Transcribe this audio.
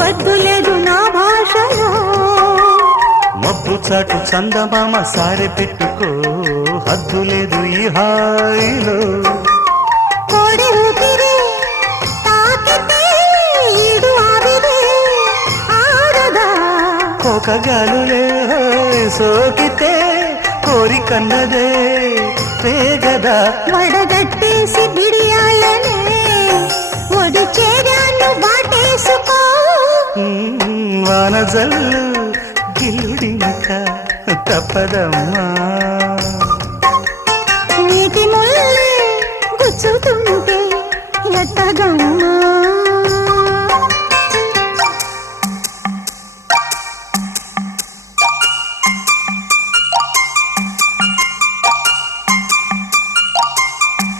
వద్దు లేదు నా భాషలో. మబ్బు చాటు చందమామ సారె పెట్టుకో, హద్దు లేదు ఈ హాయిలో. కోడి ఊపిరి తాకితే ఈడు ఆవిరే ఆడదా. కోకగాలులే సోకితే కోరికన్నదే పేగదా. వడగట్టేసి బిడియాలనే ఒడి చేరాను బాటేసుకో. వానజల్లు గిల్లుడింక తప్పదమ్మా.